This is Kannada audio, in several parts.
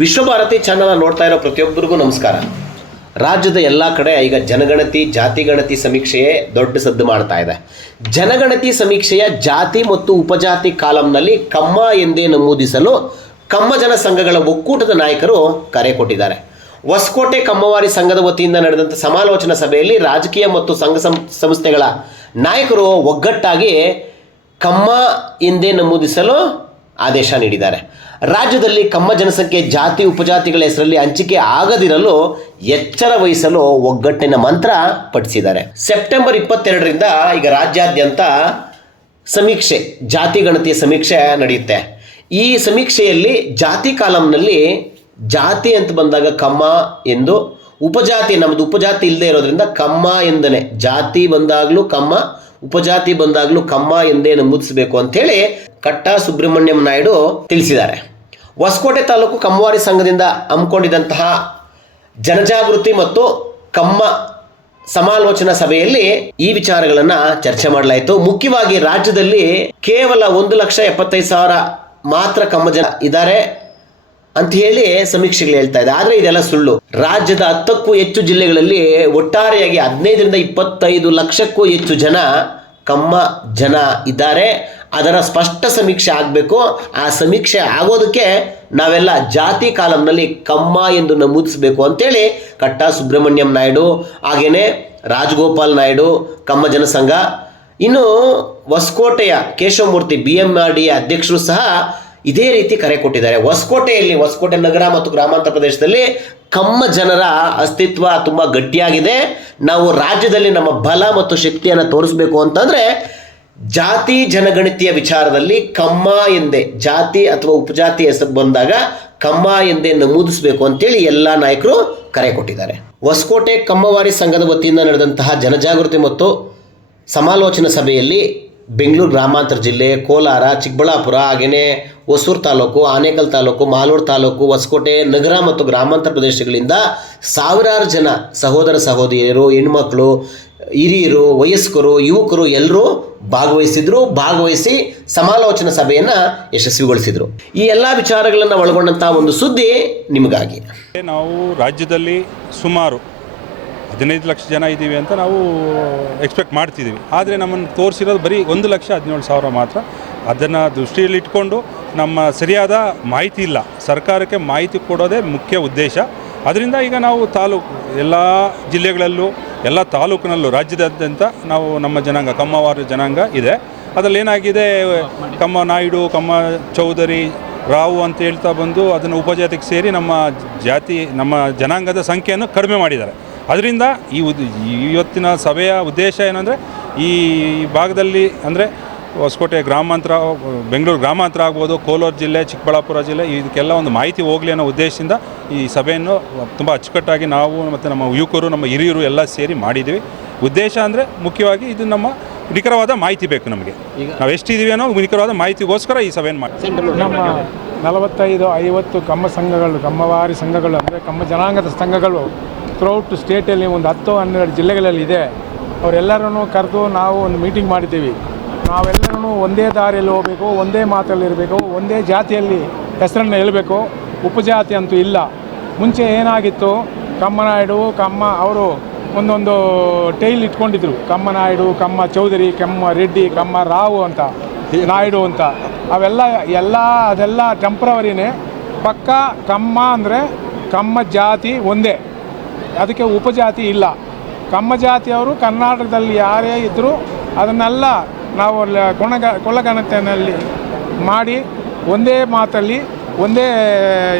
ವಿಶ್ವಭಾರತಿ ಚಾನಲ್ ನೋಡ್ತಾ ಇರೋ ಪ್ರತಿಯೊಬ್ಬರಿಗೂ ನಮಸ್ಕಾರ. ರಾಜ್ಯದ ಎಲ್ಲ ಕಡೆ ಈಗ ಜನಗಣತಿ ಜಾತಿ ಗಣತಿ ಸಮೀಕ್ಷೆಯೇ ದೊಡ್ಡ ಸದ್ದು ಮಾಡ್ತಾ ಇದೆ. ಜನಗಣತಿ ಸಮೀಕ್ಷೆಯ ಜಾತಿ ಮತ್ತು ಉಪಜಾತಿ ಕಾಲಂನಲ್ಲಿ ಕಮ್ಮ ಎಂದೇ ನಮೂದಿಸಲು ಕಮ್ಮ ಜನ ಸಂಘಗಳ ಒಕ್ಕೂಟದ ನಾಯಕರು ಕರೆ ಕೊಟ್ಟಿದ್ದಾರೆ. ಹೊಸಕೋಟೆ ಕಮ್ಮವಾರಿ ಸಂಘದ ವತಿಯಿಂದ ನಡೆದಂಥ ಸಮಾಲೋಚನಾ ಸಭೆಯಲ್ಲಿ ರಾಜಕೀಯ ಮತ್ತು ಸಂಘ ಸಂಸ್ಥೆಗಳ ನಾಯಕರು ಒಗ್ಗಟ್ಟಾಗಿ ಕಮ್ಮ ಎಂದೇ ನಮೂದಿಸಲು ಆದೇಶ ನೀಡಿದ್ದಾರೆ. ರಾಜ್ಯದಲ್ಲಿ ಕಮ್ಮ ಜನಸಂಖ್ಯೆ ಜಾತಿ ಉಪಜಾತಿಗಳ ಹೆಸರಲ್ಲಿ ಹಂಚಿಕೆ ಆಗದಿರಲು ಎಚ್ಚರ ವಹಿಸಲು ಒಗ್ಗಟ್ಟಿನ ಮಂತ್ರ ಪಠಿಸಿದ್ದಾರೆ. ಸೆಪ್ಟೆಂಬರ್ 22ರಿಂದ ಈಗ ರಾಜ್ಯಾದ್ಯಂತ ಸಮೀಕ್ಷೆ ಜಾತಿ ಗಣತಿಯ ಸಮೀಕ್ಷೆ ನಡೆಯುತ್ತೆ. ಈ ಸಮೀಕ್ಷೆಯಲ್ಲಿ ಜಾತಿ ಕಾಲಂನಲ್ಲಿ ಜಾತಿ ಅಂತ ಬಂದಾಗ ಕಮ್ಮ ಎಂದು, ಉಪಜಾತಿ ನಮ್ಮದು ಉಪಜಾತಿ ಇಲ್ಲದೆ ಇರೋದ್ರಿಂದ ಕಮ್ಮ ಎಂದನೇ, ಜಾತಿ ಬಂದಾಗಲೂ ಕಮ್ಮ, ಉಪಜಾತಿ ಬಂದಾಗಲೂ ಕಮ್ಮ ಎಂದೇ ನಮೂದಿಸಬೇಕು ಅಂಥೇಳಿ ಕಟ್ಟಾ ಸುಬ್ರಹ್ಮಣ್ಯಂ ನಾಯ್ಡು ತಿಳಿಸಿದ್ದಾರೆ. ಹೊಸಕೋಟೆ ತಾಲೂಕು ಕಮ್ಮವಾರಿ ಸಂಘದಿಂದ ಹಮ್ಮಿಕೊಂಡಿದ್ದಂತಹ ಜನಜಾಗೃತಿ ಮತ್ತು ಕಮ್ಮ ಸಮಾಲೋಚನಾ ಸಭೆಯಲ್ಲಿ ಈ ವಿಚಾರಗಳನ್ನು ಚರ್ಚೆ ಮಾಡಲಾಯಿತು. ಮುಖ್ಯವಾಗಿ ರಾಜ್ಯದಲ್ಲಿ ಕೇವಲ 1,75,000 ಮಾತ್ರ ಕಮ್ಮ ಜನ ಇದ್ದಾರೆ ಅಂತ ಹೇಳಿ ಸಮೀಕ್ಷೆಗಳು ಹೇಳ್ತಾ ಇದೆ. ಆದರೆ ಇದೆಲ್ಲ ಸುಳ್ಳು. ರಾಜ್ಯದ 10ಕ್ಕೂ ಹೆಚ್ಚು ಜಿಲ್ಲೆಗಳಲ್ಲಿ ಒಟ್ಟಾರೆಯಾಗಿ 15ರಿಂದ 25 ಲಕ್ಷಕ್ಕೂ ಹೆಚ್ಚು ಜನ ಕಮ್ಮ ಜನ ಇದ್ದಾರೆ. ಅದರ ಸ್ಪಷ್ಟ ಸಮೀಕ್ಷೆ ಆಗಬೇಕು. ಆ ಸಮೀಕ್ಷೆ ಆಗೋದಕ್ಕೆ ನಾವೆಲ್ಲ ಜಾತಿ ಕಾಲಂನಲ್ಲಿ ಕಮ್ಮ ಎಂದು ನಮೂದಿಸಬೇಕು ಅಂತೇಳಿ ಕಟ್ಟಾ ಸುಬ್ರಹ್ಮಣ್ಯಂ ನಾಯ್ಡು, ಹಾಗೆಯೇ ರಾಜಗೋಪಾಲ್ ನಾಯ್ಡು ಕಮ್ಮ ಜನಸಂಘ, ಇನ್ನು ಹೊಸಕೋಟೆಯ ಕೇಶವಮೂರ್ತಿ BMRD ಅಧ್ಯಕ್ಷರು ಸಹ ಇದೇ ರೀತಿ ಕರೆ ಕೊಟ್ಟಿದ್ದಾರೆ. ಹೊಸಕೋಟೆ ನಗರ ಮತ್ತು ಗ್ರಾಮಾಂತರ ಪ್ರದೇಶದಲ್ಲಿ ಕಮ್ಮ ಜನರ ಅಸ್ತಿತ್ವ ತುಂಬ ಗಟ್ಟಿಯಾಗಿದೆ. ನಾವು ರಾಜ್ಯದಲ್ಲಿ ನಮ್ಮ ಬಲ ಮತ್ತು ಶಕ್ತಿಯನ್ನು ತೋರಿಸಬೇಕು ಅಂತಂದರೆ ಜಾತಿ ಜನಗಣತಿಯ ವಿಚಾರದಲ್ಲಿ ಕಮ್ಮ ಎಂದೇ, ಜಾತಿ ಅಥವಾ ಉಪಜಾತಿ ಹೆಸರು ಬಂದಾಗ ಕಮ್ಮ ಎಂದೇ ನಮೂದಿಸಬೇಕು ಅಂತೇಳಿ ಎಲ್ಲ ನಾಯಕರು ಕರೆ ಕೊಟ್ಟಿದ್ದಾರೆ. ಹೊಸಕೋಟೆ ಕಮ್ಮವಾರಿ ಸಂಘದ ವತಿಯಿಂದ ನಡೆದಂತಹ ಜನಜಾಗೃತಿ ಮತ್ತು ಸಮಾಲೋಚನಾ ಸಭೆಯಲ್ಲಿ ಬೆಂಗಳೂರು ಗ್ರಾಮಾಂತರ ಜಿಲ್ಲೆ, ಕೋಲಾರ, ಚಿಕ್ಕಬಳ್ಳಾಪುರ, ಹಾಗೆಯೇ ಹೊಸೂರು ತಾಲೂಕು, ಆನೇಕಲ್ ತಾಲೂಕು, ಮಾಲೂರು ತಾಲೂಕು, ಹೊಸಕೋಟೆ ನಗರ ಮತ್ತು ಗ್ರಾಮಾಂತರ ಪ್ರದೇಶಗಳಿಂದ ಸಾವಿರಾರು ಜನ ಸಹೋದರ ಸಹೋದರಿಯರು, ಹೆಣ್ಮಕ್ಳು, ಹಿರಿಯರು, ವಯಸ್ಕರು, ಯುವಕರು ಎಲ್ಲರೂ ಭಾಗವಹಿಸಿ ಸಮಾಲೋಚನಾ ಸಭೆಯನ್ನು ಯಶಸ್ವಿಗೊಳಿಸಿದರು. ಈ ಎಲ್ಲ ವಿಚಾರಗಳನ್ನು ಒಳಗೊಂಡಂಥ ಒಂದು ಸುದ್ದಿ ನಿಮಗಾಗಿ. ನಾವು ರಾಜ್ಯದಲ್ಲಿ ಸುಮಾರು 15 ಲಕ್ಷ ಜನ ಇದ್ದೀವಿ ಅಂತ ನಾವು ಎಕ್ಸ್ಪೆಕ್ಟ್ ಮಾಡ್ತಿದ್ದೀವಿ. ಆದರೆ ನಮ್ಮನ್ನು ತೋರಿಸಿರೋದು ಬರೀ 1,17,000 ಮಾತ್ರ. ಅದನ್ನು ದೃಷ್ಟಿಯಲ್ಲಿಟ್ಕೊಂಡು ನಮ್ಮ ಸರಿಯಾದ ಮಾಹಿತಿ ಇಲ್ಲ, ಸರ್ಕಾರಕ್ಕೆ ಮಾಹಿತಿ ಕೊಡೋದೇ ಮುಖ್ಯ ಉದ್ದೇಶ. ಅದರಿಂದ ಈಗ ನಾವು ಎಲ್ಲ ಜಿಲ್ಲೆಗಳಲ್ಲೂ ಎಲ್ಲ ತಾಲೂಕಿನಲ್ಲೂ ರಾಜ್ಯದಾದ್ಯಂತ ನಾವು ನಮ್ಮ ಜನಾಂಗ ಕಮ್ಮವಾರ ಜನಾಂಗ ಇದೆ. ಅದರಲ್ಲಿ ಏನಾಗಿದೆ, ಕಮ್ಮ ನಾಯ್ಡು, ಕಮ್ಮ ಚೌಧರಿ, ರಾವು ಅಂತ ಹೇಳ್ತಾ ಬಂದು ಅದನ್ನು ಉಪಜಾತಿಗೆ ಸೇರಿ ನಮ್ಮ ಜನಾಂಗದ ಸಂಖ್ಯೆಯನ್ನು ಕಡಿಮೆ ಮಾಡಿದ್ದಾರೆ. ಅದರಿಂದ ಇವತ್ತಿನ ಸಭೆಯ ಉದ್ದೇಶ ಏನಂದರೆ ಈ ಭಾಗದಲ್ಲಿ ಅಂದರೆ ಹೊಸಕೋಟೆ ಗ್ರಾಮಾಂತರ, ಬೆಂಗಳೂರು ಗ್ರಾಮಾಂತರ ಆಗ್ಬೋದು, ಕೋಲಾರ ಜಿಲ್ಲೆ, ಚಿಕ್ಕಬಳ್ಳಾಪುರ ಜಿಲ್ಲೆ, ಇದಕ್ಕೆಲ್ಲ ಒಂದು ಮಾಹಿತಿ ಹೋಗಲಿ ಅನ್ನೋ ಉದ್ದೇಶದಿಂದ ಈ ಸಭೆಯನ್ನು ತುಂಬ ಅಚ್ಚುಕಟ್ಟಾಗಿ ನಾವು ಮತ್ತು ನಮ್ಮ ಯುವಕರು, ನಮ್ಮ ಹಿರಿಯರು ಎಲ್ಲ ಸೇರಿ ಮಾಡಿದ್ದೀವಿ. ಉದ್ದೇಶ ಅಂದರೆ ಮುಖ್ಯವಾಗಿ ಇದು ನಮ್ಮ ನಿಖರವಾದ ಮಾಹಿತಿ ಬೇಕು. ನಮಗೆ ನಾವು ಎಷ್ಟಿದ್ದೀವಿ ಅನ್ನೋ ನಿಖರವಾದ ಮಾಹಿತಿಗೋಸ್ಕರ ಈ ಸಭೆಯನ್ನು ಮಾಡಿ. ನಮ್ಮ 45-50 ಕಮ್ಮ ಸಂಘಗಳು, ಕಮ್ಮವಾರಿ ಸಂಘಗಳು ಅಂದರೆ ಕಮ್ಮ ಜನಾಂಗದ ಸಂಘಗಳು ಥ್ರೂಔಟ್ ಸ್ಟೇಟಲ್ಲಿ ಒಂದು 10-12 ಜಿಲ್ಲೆಗಳಲ್ಲಿ ಇದೆ. ಅವರೆಲ್ಲರೂ ಕರೆದು ನಾವು ಒಂದು ಮೀಟಿಂಗ್ ಮಾಡಿದ್ದೀವಿ. ನಾವೆಲ್ಲರೂ ಒಂದೇ ದಾರಿಯಲ್ಲಿ ಹೋಗಬೇಕು, ಒಂದೇ ಮಾತಲ್ಲಿರಬೇಕು, ಒಂದೇ ಜಾತಿಯಲ್ಲಿ ಹೆಸರನ್ನು ಹೇಳಬೇಕು. ಉಪಜಾತಿ ಅಂತೂ ಇಲ್ಲ. ಮುಂಚೆ ಏನಾಗಿತ್ತು, ಕಮ್ಮನಾಯ್ಡು, ಕಮ್ಮ ಅವರು ಒಂದೊಂದು ಟೈಲ್ ಇಟ್ಕೊಂಡಿದ್ರು. ಕಮ್ಮನಾಯ್ಡು, ಕಮ್ಮ ಚೌಧರಿ, ಕಮ್ಮ ರೆಡ್ಡಿ, ಕಮ್ಮ ರಾವು ಅಂತ, ನಾಯ್ಡು ಅಂತ, ಅದೆಲ್ಲ ಟೆಂಪ್ರವರಿನೇ. ಪಕ್ಕ ಕಮ್ಮ ಅಂದರೆ ಕಮ್ಮ ಜಾತಿ ಒಂದೇ, ಅದಕ್ಕೆ ಉಪಜಾತಿ ಇಲ್ಲ. ಕಮ್ಮ ಜಾತಿಯವರು ಕರ್ನಾಟಕದಲ್ಲಿ ಯಾರೇ ಇದ್ದರೂ ಅದನ್ನೆಲ್ಲ ನಾವು ಕುಲಗಣತಿಯಲ್ಲಿ ಮಾಡಿ ಒಂದೇ ಮಾತಲ್ಲಿ ಒಂದೇ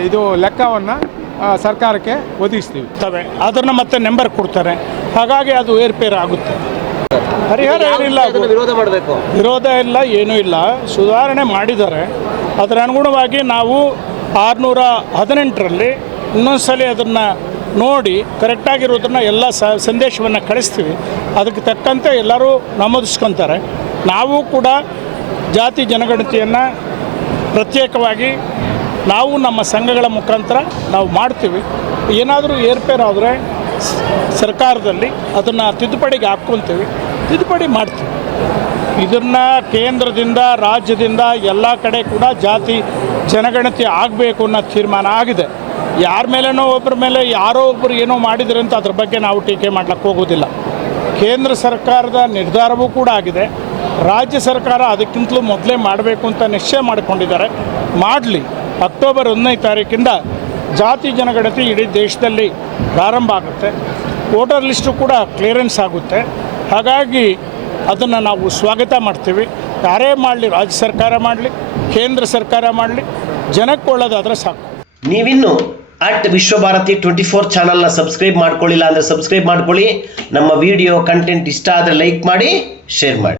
ಇದು ಲೆಕ್ಕವನ್ನು ಸರ್ಕಾರಕ್ಕೆ ಒದಗಿಸ್ತೀವಿ. ಅದನ್ನು ಮತ್ತೆ ನಂಬರ್ ಕೊಡ್ತಾರೆ. ಹಾಗಾಗಿ ಅದು ಏರ್ಪೇರ್ ಆಗುತ್ತೆ. ಪರಿಹಾರ ಏನಿಲ್ಲ, ವಿರೋಧ ಇಲ್ಲ, ಏನೂ ಇಲ್ಲ, ಸುಧಾರಣೆ ಮಾಡಿದ್ದಾರೆ. ಅದರ ಅನುಗುಣವಾಗಿ ನಾವು 618ರಲ್ಲಿ ಇನ್ನೊಂದ್ಸಲಿ ಅದನ್ನು ನೋಡಿ ಕರೆಕ್ಟಾಗಿರೋದನ್ನು ಎಲ್ಲ ಸಂದೇಶವನ್ನು ಕಳಿಸ್ತೀವಿ. ಅದಕ್ಕೆ ತಕ್ಕಂತೆ ಎಲ್ಲರೂ ನಮೂದಿಸ್ಕೊತಾರೆ. ನಾವು ಕೂಡ ಜಾತಿ ಜನಗಣತಿಯನ್ನು ಪ್ರತ್ಯೇಕವಾಗಿ ನಾವು ನಮ್ಮ ಸಂಘಗಳ ಮುಖಾಂತರ ನಾವು ಮಾಡ್ತೀವಿ. ಏನಾದರೂ ಏರ್ಪೇರಾದರೆ ಸರ್ಕಾರದಲ್ಲಿ ಅದನ್ನು ತಿದ್ದುಪಡಿಗೆ ಹಾಕ್ಕೊತೀವಿ, ತಿದ್ದುಪಡಿ ಮಾಡ್ತೀವಿ. ಇದನ್ನು ಕೇಂದ್ರದಿಂದ ರಾಜ್ಯದಿಂದ ಎಲ್ಲ ಕಡೆ ಕೂಡ ಜಾತಿ ಜನಗಣತಿ ಆಗಬೇಕು ಅನ್ನೋ ತೀರ್ಮಾನ ಆಗಿದೆ. ಯಾರ ಮೇಲೇನೋ ಒಬ್ಬರ ಮೇಲೆ ಯಾರೋ ಒಬ್ಬರು ಏನೋ ಮಾಡಿದ್ರೆ ಅಂತ ಅದ್ರ ಬಗ್ಗೆ ನಾವು ಟೀಕೆ ಮಾಡ್ಲಿಕ್ಕೆ ಹೋಗೋದಿಲ್ಲ. ಕೇಂದ್ರ ಸರ್ಕಾರದ ನಿರ್ಧಾರವೂ ಕೂಡ ಆಗಿದೆ. ರಾಜ್ಯ ಸರ್ಕಾರ ಅದಕ್ಕಿಂತಲೂ ಮೊದಲೇ ಮಾಡಬೇಕು ಅಂತ ನಿಶ್ಚಯ ಮಾಡಿಕೊಂಡಿದ್ದಾರೆ. ಮಾಡಲಿ. ಅಕ್ಟೋಬರ್ 1ನೇ ತಾರೀಕಿಂದ ಜಾತಿ ಜನಗಣತಿ ಇಡೀ ದೇಶದಲ್ಲಿ ಪ್ರಾರಂಭ ಆಗುತ್ತೆ. ವೋಟರ್ ಲಿಸ್ಟು ಕೂಡ ಕ್ಲಿಯರೆನ್ಸ್ ಆಗುತ್ತೆ. ಹಾಗಾಗಿ ಅದನ್ನು ನಾವು ಸ್ವಾಗತ ಮಾಡ್ತೀವಿ. ಯಾರೇ ಮಾಡಲಿ, ರಾಜ್ಯ ಸರ್ಕಾರ ಮಾಡಲಿ, ಕೇಂದ್ರ ಸರ್ಕಾರ ಮಾಡಲಿ, ಜನಕ್ಕೆ ಒಳ್ಳೆದಾದರೆ ಸಾಕು. ನೀವಿನ್ನು @ವಿಶ್ವಭಾರತಿ 24 ಚಾನಲ್ನ ಸಬ್ಸ್ಕ್ರೈಬ್ ಮಾಡ್ಕೊಳ್ಳಿಲ್ಲ ಅಂದರೆ ಸಬ್ಸ್ಕ್ರೈಬ್ ಮಾಡ್ಕೊಳ್ಳಿ. ನಮ್ಮ ವಿಡಿಯೋ ಕಂಟೆಂಟ್ ಇಷ್ಟ ಆದರೆ ಲೈಕ್ ಮಾಡಿ, ಶೇರ್ ಮಾಡಿ.